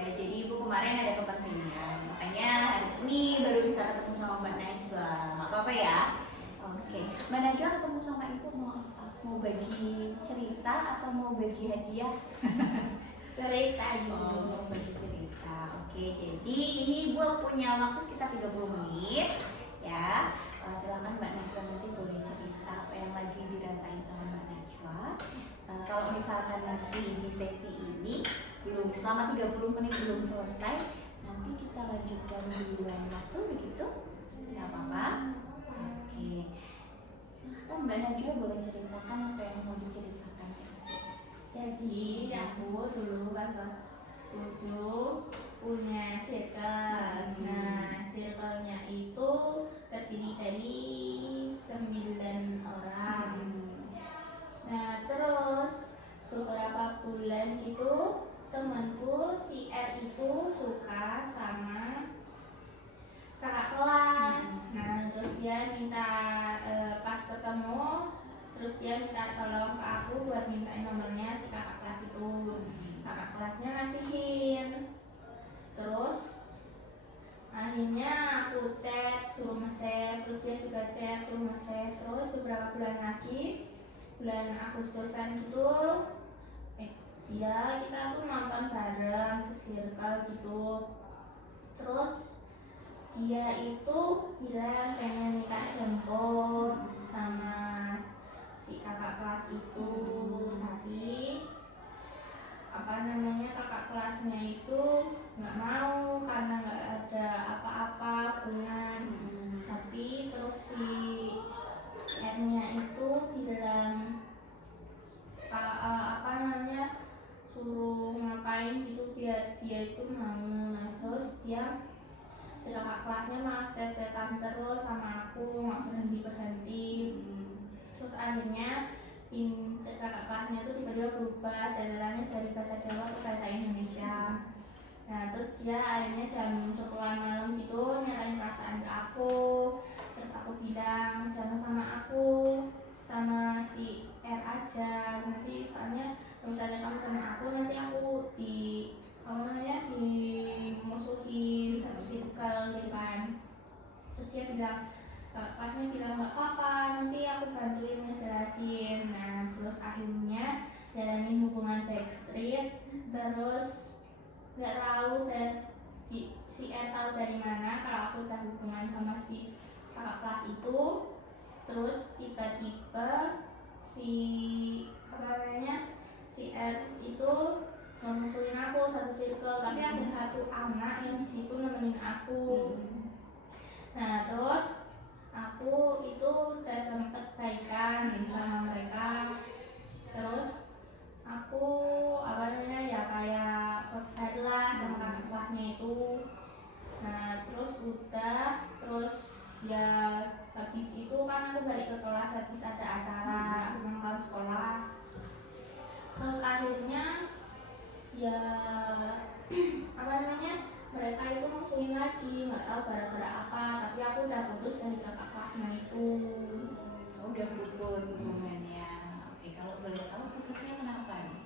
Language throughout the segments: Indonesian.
Ya, jadi Ibu kemarin ada kepentingan, makanya hari ini baru bisa ketemu sama Mbak Najwa. Nggak apa-apa ya? Oke, Mbak Najwa ketemu sama Ibu mau apa? Mau bagi cerita atau mau bagi hadiah? Cerita Ibu. Mau bagi cerita. Oke, jadi ini Ibu punya waktu sekitar 30 menit ya. Silakan Mbak Najwa nanti boleh cerita apa yang lagi dirasain sama Mbak Najwa. Kalau misalkan nanti di sesi ini belum selama 30 menit belum selesai, nanti kita lanjutkan di lain waktu begitu? Nggak apa-apa? Oke. Silahkan Mbak Najwa boleh ceritakan apa yang mau diceritakan. Jadi aku dulu pas kelas 7 punya circle. Nah, circle-nya itu terdiri dari 9 orang. Nah, terus beberapa bulan itu temanku si R itu suka sama kakak kelas. Nah, terus dia minta pas ketemu, terus dia minta tolong ke aku buat mintain nomornya si kakak kelas itu. Kakak kelasnya ngasihin. Terus akhirnya aku chat, suruh nge-save, terus dia juga chat, suruh nge-save. Terus beberapa bulan lagi, bulan Agustusan gitu, kita tuh nonton bareng se-circle gitu. Terus dia itu bilang pengen minta jemput sama si kakak kelas itu, tapi kakak kelasnya itu nggak mau karena nggak ada apa-apa hubungan. Tapi terus si R-nya itu bilang suruh ngapain gitu biar dia itu mau. Nah, terus dia si kakak kelasnya malah chat-chatan terus sama aku, nggak berhenti. Terus akhirnya kakak kelasnya tuh tiba-tiba berubah catatannya dari bahasa Jawa ke bahasa Indonesia. Nah, terus dia akhirnya jam 10-an malam gitu nyatain perasaan ke aku. Terus aku bilang jangan sama aku, sama si R aja. Nanti soalnya kalau misalnya kamu sama aku, nanti aku dimusuhin satu circle gitu kan. Terus dia bilang, kakaknya bilang nggak apa-apa, nanti aku bantuin ngejelasin. Nah, terus akhirnya jalanin hubungan backstreet. Terus nggak tahu si R tahu dari mana kalau aku udah hubungan sama si kakak kelas itu. Terus tiba-tiba si R itu ngemusuhin aku satu circle, tapi ada satu anak yang di situ nemenin aku. Nah, terus aku itu udah sempet baikan sama mereka. Terus aku kayak berdebat lah sama kakak kelasnya itu. Nah, terus ya habis itu kan aku balik ke kelas habis ada acara ulang tahun sekolah. Terus akhirnya ya mereka itu musuhin lagi, nggak tahu gara-gara apa, tapi aku udah putus dari kakak kelasnya itu. Udah putus hubungannya. Oke, kalau boleh tahu putusnya kenapa nih?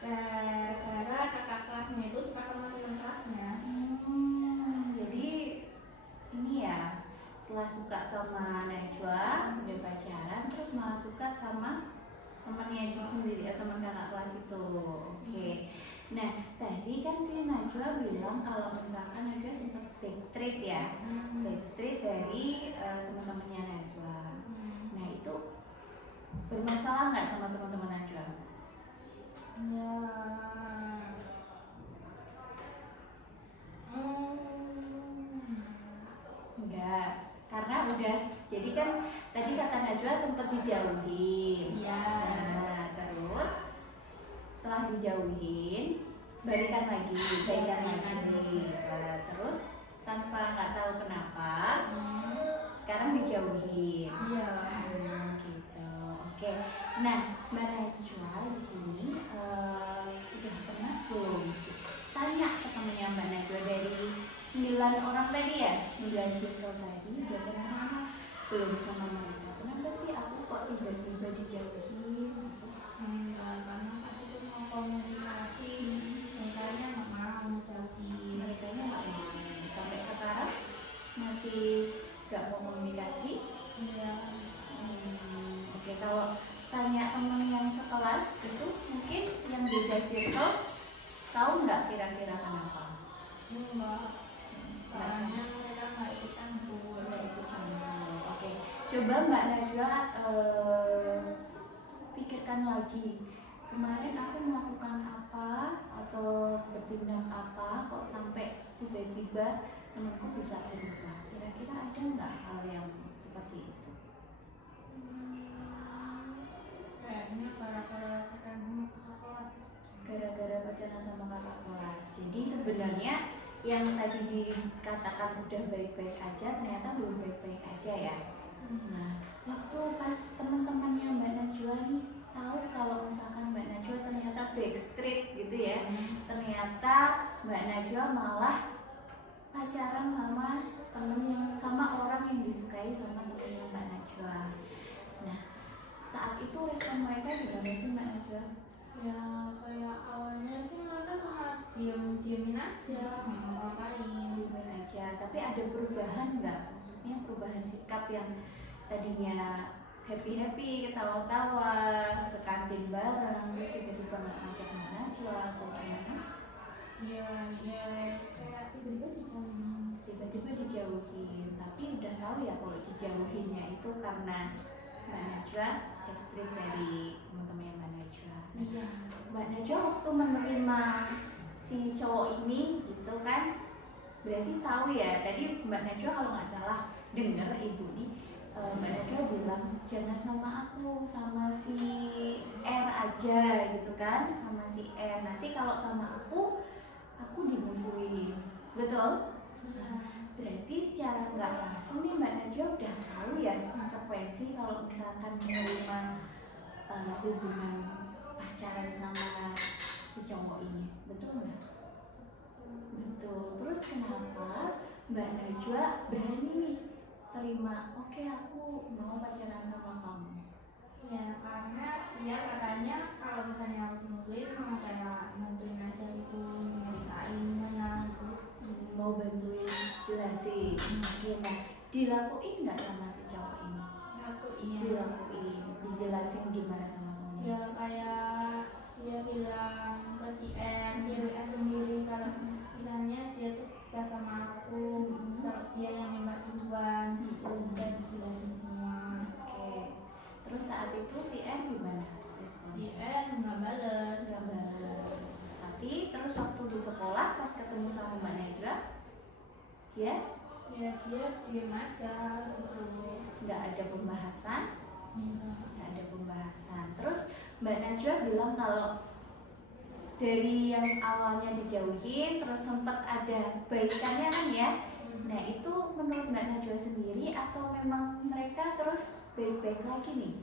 Gara-gara kakak kelasnya itu suka sama teman kelasnya. Jadi ini ya, setelah suka sama Najwa udah pacaran, terus malah suka sama temannya itu sendiri atau teman kakak kelas itu. Oke. Nah, tadi kan si Najwa bilang kalau misalkan Najwa sempat backstreet ya, backstreet dari teman-temannya Najwa. Nah, itu bermasalah nggak sama teman-teman Najwa? Ya, enggak, karena udah. Jadi kan tadi kata Najwa sempat dijauhin. iya. Nah, terus setelah dijauhin baikan lagi. Nah, terus tanpa nggak tahu kenapa sekarang dijauhin. Iya. Gitu. Oke. Nah, Mbak Najwa di sini udah pernah belum tanya ke temennya Mbak Najwa dari 9 orang tadi ya, 9 circle tadi, udah pernah belum sama mereka? Kenapa sih aku kok tiba-tiba dijauhin? Karena aku tuh mau komunikasi, makanya nggak mau jauhin. tahu nggak kira-kira kenapa? Enggak, soalnya mereka nggak ikut campur. Nggak ikut campur. Oke, coba Mbak Najwa pikirkan lagi. Kemarin aku melakukan apa atau bertindak apa kok sampai tiba-tiba temanku bisa berubah? Kira-kira ada nggak hal yang seperti itu? Kayaknya gara-gara ketemu kakak kelas. Gara-gara pacaran sama kakak kelas. Jadi sebenarnya yang tadi dikatakan udah baik-baik aja ternyata belum baik-baik aja ya. Nah, waktu pas teman-temannya Mbak Najwa nih tahu kalau misalkan Mbak Najwa ternyata backstreet gitu ya, ternyata Mbak Najwa malah pacaran sama orang yang disukai sama temennya Mbak Najwa. Nah, saat itu respon mereka gimana sih Mbak Najwa? Ya kayak awalnya sih mereka cuma diem-diemin aja, nggak ngapain. Baik aja, tapi ada perubahan nggak? Maksudnya perubahan sikap yang tadinya happy-happy, ketawa-tawa, ke kantin bareng, terus tiba-tiba nggak ngajak Mbak Najwa atau gimana? Ya kayak tiba-tiba dijauhin. Tiba-tiba dijauhin, tapi udah tahu ya kalau dijauhinnya itu karena Mbak Najwa ekstrim dari teman-temannya Mbak Najwa. Iya. Mbak Najwa waktu menerima si cowok ini gitu kan, berarti tahu ya tadi Mbak Najwa kalau nggak salah dengar ibu nih, Mbak Najwa bilang jangan sama aku, sama si R aja gitu kan, sama si R, nanti kalau sama aku dimusuhin, betul? Berarti secara nggak langsung nih Mbak Najwa udah tahu ya konsekuensi kalau misalkan menerima hubungan pacaran sama si cowok ini, betul nggak? Betul. Terus kenapa Mbak Najwa berani nih terima? Oke, aku mau pacaran sama kamu. Ya karena dia katanya kalau misalnya aku nungguin mau kayak bantuin aja gitu, nyeritain mana gitu. Mau bantuin jelasin. Oke, nah dilakuin nggak sama si cowok ini? Aku iya. Dilakuin, dijelasin gimana sama temennya? Ya kayak dia bilang ke si R, dia WA sendiri kalau misalnya dia tuh suka sama aku, kalau dia yang nembak duluan gitu, dan dijelasin semua. Oke. Terus saat itu si R gimana? Si R nggak bales. Nggak balas. Tapi terus waktu di sekolah pas ketemu sama Mbak Najwa, dia Ya dia diem aja gitu. nggak ada pembahasan. Enggak. Nggak ada pembahasan. Terus Mbak Najwa bilang kalau dari yang awalnya dijauhin terus sempat ada baikannya kan ya. Nah itu menurut Mbak Najwa sendiri atau memang mereka terus baik-baik lagi nih?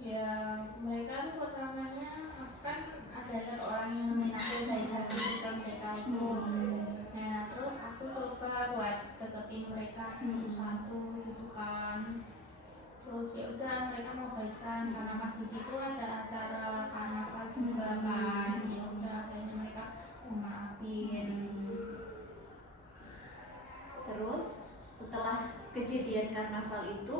Ya mereka tuh pertamanya kan ada satu orang yang nemenin aku dari satu kita mereka itu. Nah terus aku coba buat deketin mereka satu-satu gitu kan. Terus ya udah mereka mau baikan karena pas di situ ada acara karnaval juga kan. Ya udah akhirnya mereka mau maafin. Terus setelah kejadian karnaval itu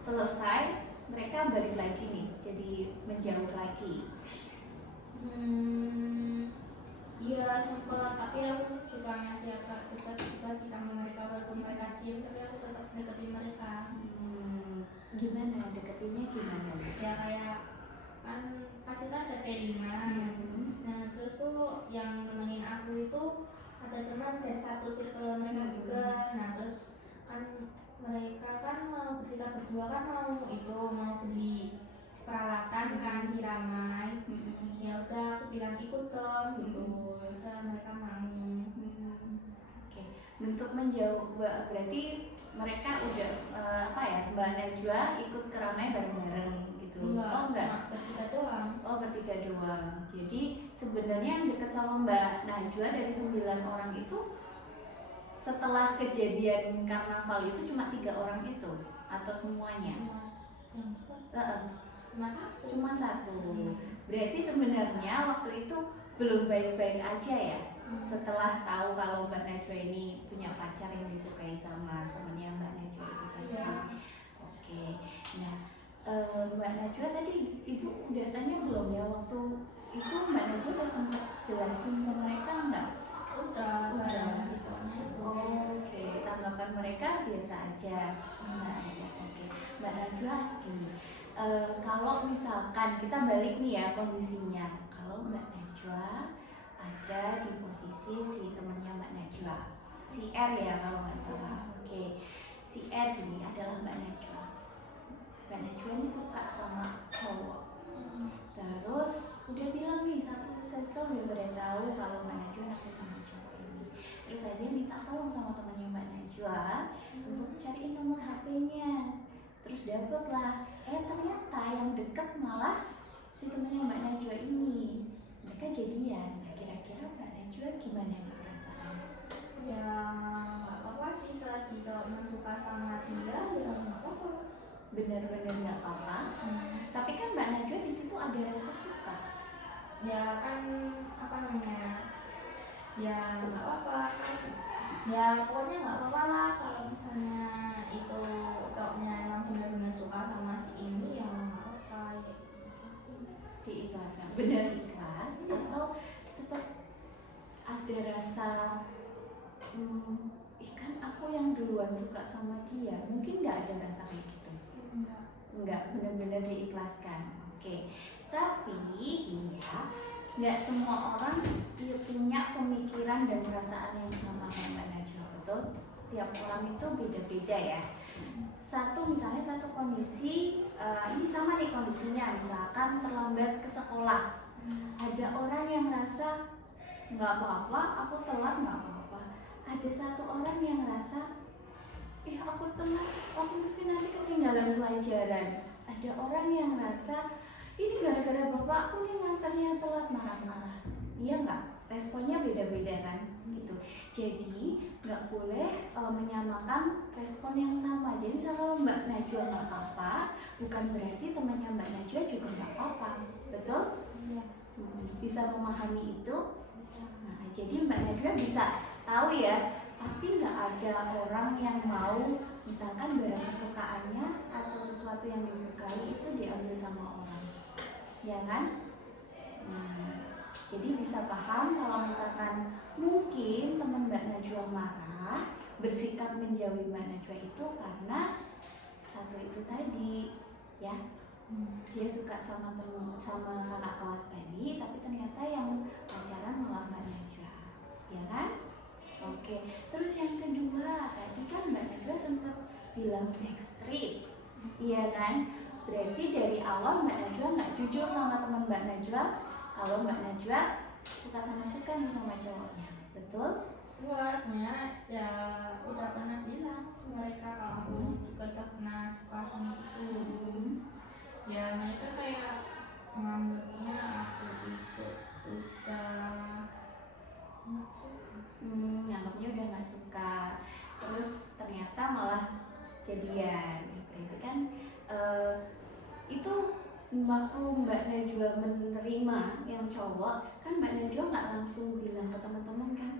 selesai, mereka balik lagi nih, jadi menjauh lagi. Iya sempet, tapi aku juga ngasih agak dekat juga sih sama mereka walaupun mereka diem, tapi aku tetap deketin mereka. Gimana deketinnya gimana? Ya kayak kan pasti kan ada P5 nah terus tuh yang nemenin aku itu ada teman dari satu circle mereka juga. Nah terus kan mereka kan mau kita berdua kan mau beli peralatan kan di Ramai. Ya udah aku bilang ikut dong gitu. Ya udah mereka mau. Oke, bentuk menjauh berarti mereka udah Mbak Najwa ikut ke Ramai bareng-bareng gitu. Enggak, bertiga doang. Oh, bertiga doang. Jadi sebenarnya yang dekat sama Mbak Najwa dari 9 orang itu setelah kejadian karnaval itu cuma 3 orang itu atau semuanya? Cuma satu. Berarti sebenarnya waktu itu belum baik-baik aja ya. Setelah tahu kalau Mbak Najwa ini punya pacar yang disukai sama temennya Mbak Najwa itu tadi. Iya. Oke. Nah, Mbak Najwa tadi Ibu udah tanya belum ya waktu itu Mbak Najwa udah sempat jelasin ke mereka nggak? Udah. Oke, tanggapan mereka biasa aja. Oke. Mbak Najwa gini, kalau misalkan kita balik nih ya kondisinya, kalau Mbak Najwa ada di posisi si temennya Mbak Najwa, si R ya kalau nggak salah. Oke, si R ini adalah Mbak Najwa. Mbak Najwa ini suka sama cowok. Terus udah bilang nih satu circle udah pada tahu kalau Mbak Najwa naksir sama cowok ini. Terus dia minta tolong sama temannya Mbak Najwa untuk cariin nomor HP-nya. Terus dapatlah. Ternyata yang deket malah si temannya Mbak Najwa ini. Mereka jadian. Nah, kira-kira Mbak Najwa gimana nih perasaannya? Ya nggak apa-apa sih, selagi cowoknya suka sama dia ya nggak apa-apa. Bener-bener nggak apa-apa. Tapi kan Mbak Najwa di situ ada rasa suka. Ya kan apa namanya, ya nggak apa-apa kan, ya pokoknya nggak apa-apa lah kalau misalnya itu cowoknya emang benar-benar suka sama si ini, ya nggak apa-apa ya. Diikhlaskan, bener ikhlas atau tetap ada rasa kan aku yang duluan suka sama dia, mungkin nggak ada rasa kayak gitu. Enggak, benar-benar diikhlaskan. Oke. Tapi ini ya, nggak semua orang punya pemikiran dan perasaan yang sama dengan Mbak Najwa, betul? Tiap orang itu beda-beda ya. Satu kondisi, ini sama nih kondisinya, misalkan terlambat ke sekolah. Ada orang yang merasa nggak apa-apa, aku telat nggak apa-apa. Ada satu orang yang merasa aku telat, aku mesti nanti ketinggalan pelajaran. Ada orang yang merasa ini gara-gara bapak aku nih ngantarnya telat, marah-marah. Iya nggak? Responnya beda-beda kan? Gitu. Jadi nggak boleh menyamakan respon yang sama. Jadi misalnya Mbak Najwa nggak apa-apa, bukan berarti temannya Mbak Najwa juga nggak apa-apa. Betul? Iya. Bisa memahami itu? Nah, jadi Mbak Najwa bisa tahu ya, pasti nggak ada orang yang mau misalkan barang kesukaannya atau sesuatu yang disukai itu diambil sama orang, ya kan? Jadi bisa paham kalau misalkan mungkin teman Mbak Najwa marah, bersikap menjauhi Mbak Najwa itu karena satu itu tadi, ya. Dia suka sama kakak kelas tadi, tapi ternyata yang pacaran malah Mbak Najwa, ya kan? Oke, terus yang kedua, tadi kan Mbak Najwa sempat bilang backstreet, iya kan? Berarti dari awal Mbak Najwa nggak jujur sama teman Mbak Najwa kalau Mbak Najwa suka nih sama cowoknya, betul? Enggak, sebenarnya ya udah pernah bilang mereka kalau aku juga udah pernah suka sama itu. Ya mereka kayak menganggapnya aku itu udah nganggapnya udah nggak suka, terus ternyata malah jadian. Berarti kan itu waktu Mbak Najwa menerima yang cowok, kan Mbak Najwa nggak langsung bilang ke teman-teman kan,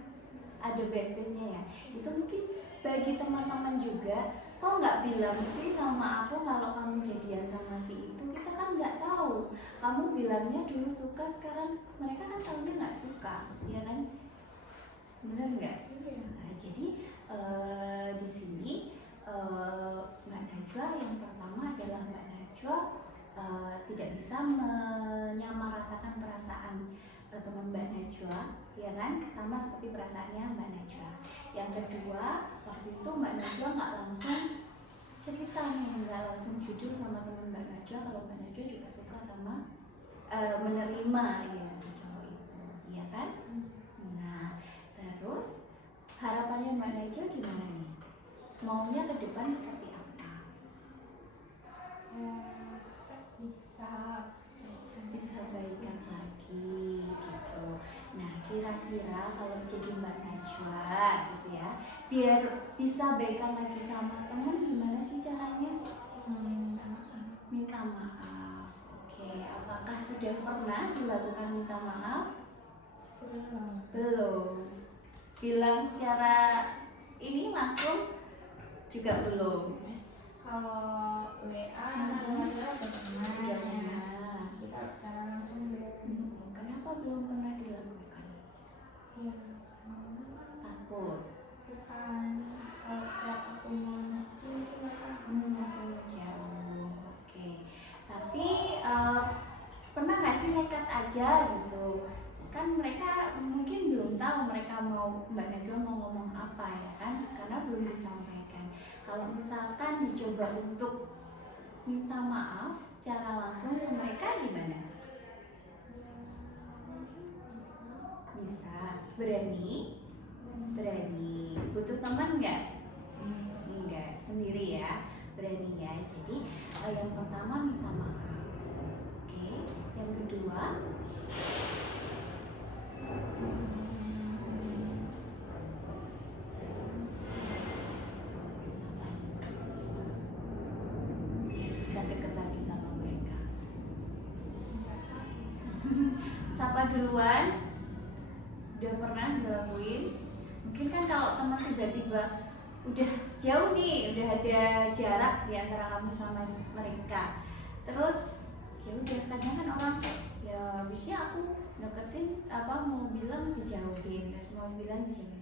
ada backstreetnya ya. Itu mungkin bagi teman-teman juga, kok nggak bilang sih sama aku kalau kamu jadian sama si itu? Kita kan nggak tahu. Kamu bilangnya dulu suka, sekarang mereka kan tahunya nggak suka, ya kan? Bener nggak? Nah, jadi di sini Mbak Najwa yang pertama adalah Mbak Najwa tidak bisa menyamaratakan perasaan teman Mbak Najwa, ya kan? Sama seperti perasaannya Mbak Najwa. Yang kedua, waktu itu Mbak Najwa nggak langsung cerita nih, nggak langsung jujur sama teman Mbak Najwa kalau Mbak Najwa juga suka sama menerima ya si cowok itu, ya kan? Nah, terus harapannya Mbak Najwa gimana nih? Maunya ke depan seperti apa? Bisa baikan lagi gitu. Nah, kira-kira kalau jadi Mbak Najwa gitu ya, biar bisa baikan lagi sama temen, gimana sih caranya? Minta maaf. Oke, apakah sudah pernah dilakukan minta maaf? Belum. Bilang secara ini langsung juga belum. Kalau WA udah pernah. Udah pernah. Kita secara langsung belum. Kenapa belum pernah dilakukan? Ya, karena Takut. bukan kalau tiap aku mau ngerti itu mereka Langsung jauh. Oke. Tapi pernah nggak sih nekat aja gitu? Kan mereka mungkin belum tahu mereka mau Mbak Najwa mau ngomong apa ya kan? Karena belum disampaikan. Kalau misalkan dicoba untuk minta maaf secara langsung ke mereka gimana? Bisa. Berani? Berani. Butuh teman nggak? Enggak, sendiri ya. Berani ya. Jadi yang pertama minta maaf. Oke. Yang kedua, bisa deket lagi sama mereka. Sapa duluan. Udah pernah dilakuin? Mungkin kan kalau teman tiba-tiba udah jauh nih, udah ada jarak di antara kamu sama mereka. Terus ya udah kadang kan orang ya habisnya aku deketin apa mau bilang dijauhin, terus mau bilang dijauhin.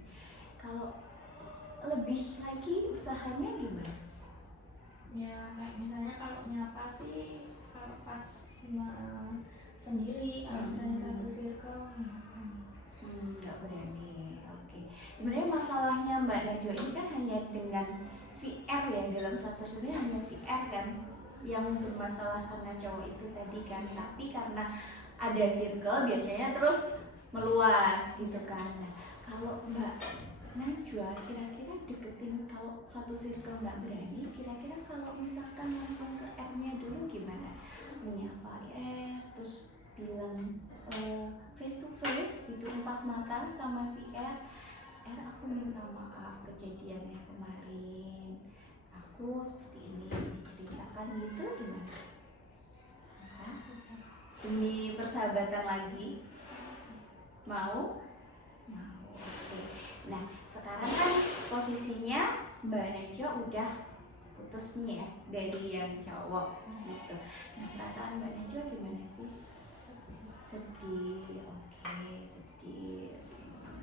Kalau lebih lagi usahanya gimana? ya kayak misalnya kalau nyapa sih kalau pas sendiri, kalau misalnya satu circle Nggak berani. Oke. Sebenarnya masalahnya Mbak Najwa ini kan hanya dengan si R ya, dalam satu sebenarnya hanya si R kan yang bermasalah karena cowok itu tadi kan. Tapi karena ada circle biasanya terus meluas gitu kan. Nah, kalau Mbak Najwa kira-kira deketin kalau satu circle nggak berani, kira-kira kalau misalkan langsung ke R-nya dulu gimana? Menyapa R, terus bilang face to face gitu empat mata sama si R. Aku minta maaf kejadiannya kemarin, aku seperti ini diceritakan gitu gimana? Bisa? Demi persahabatan lagi, mau? Mau. Oke. Nah sekarang kan posisinya Mbak Najwa udah putus nih ya dari yang cowok gitu. Nah perasaan Mbak Najwa gimana sih? Sedih. Oke, sedih.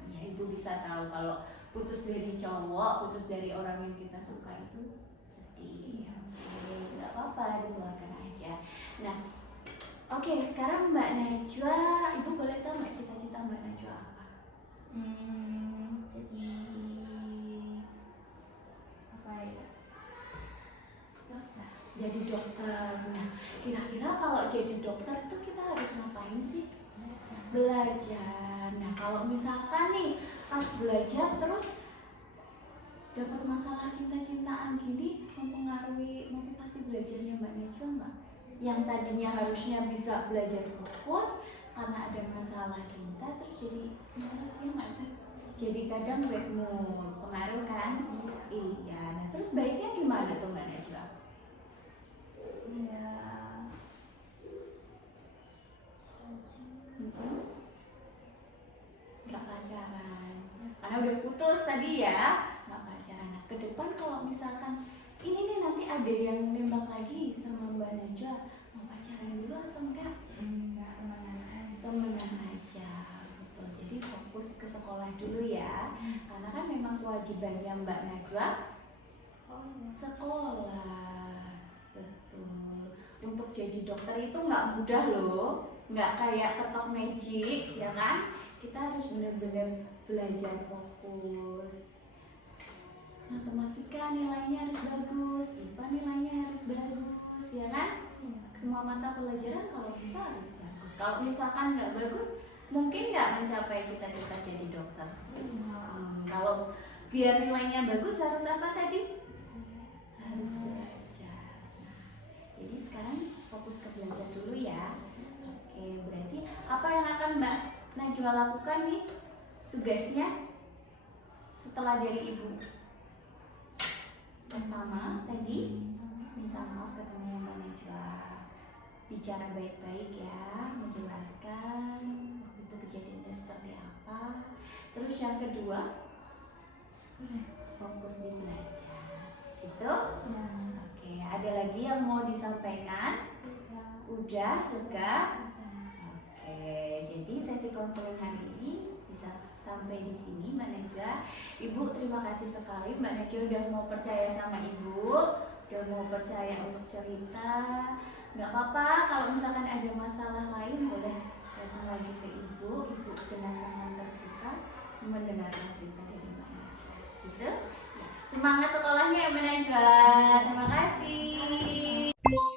Ya ibu bisa tahu kalau putus dari cowok, putus dari orang yang kita suka itu sedih. Oke, nggak apa-apa, dikeluarkan aja. Nah, oke, sekarang Mbak Najwa, ibu boleh tahu nggak cita-cita Mbak Najwa apa? jadi apa ya, Dokter. Jadi dokter. Nah, kira-kira kalau jadi dokter itu kita harus ngapain sih? Belajar. Nah, kalau misalkan nih pas belajar terus dapat masalah cinta-cintaan gini, mempengaruhi motivasi belajarnya Mbak Najwa nggak? Yang tadinya harusnya bisa belajar fokus karena ada masalah cinta terus jadi males ya nggak sih? Jadi kadang bad mood, pengaruh kan? Iya. Nah, terus baiknya gimana tuh Mbak Najwa? ya Nggak pacaran karena udah putus tadi ya, nggak pacaran. Nah ke depan kalau misalkan ini nih nanti ada yang nembak lagi sama Mbak Najwa, mau pacaran dulu atau enggak? enggak, Temenan aja betul. Jadi fokus ke sekolah dulu ya, karena kan memang kewajibannya Mbak Najwa sekolah. Betul. Untuk jadi dokter itu nggak mudah loh, nggak kayak ketok magic ya kan. Kita harus benar-benar belajar fokus. Matematika nilainya harus bagus, IPA nilainya harus bagus ya kan. Semua mata pelajaran kalau bisa harus bagus. Kalau misalkan nggak bagus, mungkin nggak mencapai cita-cita jadi dokter. Kalau biar nilainya bagus harus apa tadi? Harus belajar. Jadi sekarang fokus ke belajar dulu ya. Oke, berarti apa yang akan Mbak Najwa lakukan nih tugasnya setelah dari ibu? Pertama tadi minta maaf ke temannya Mbak Najwa, bicara baik-baik ya, menjelaskan waktu itu kejadiannya seperti apa. Terus yang kedua fokus di belajar gitu. Oke, ada lagi yang mau disampaikan? Udah lega? Oke, jadi sesi konseling hari ini bisa sampai di sini Mbak Najwa. Ibu terima kasih sekali Mbak Najwa udah mau percaya sama Ibu, udah mau percaya untuk cerita. Nggak apa-apa kalau misalkan ada masalah lain boleh datang lagi ke Ibu dengan tangan terbuka mendengarkan cerita dari Mbak Najwa. Gitu? Ya. Semangat sekolahnya ya Mbak Najwa. Terima kasih.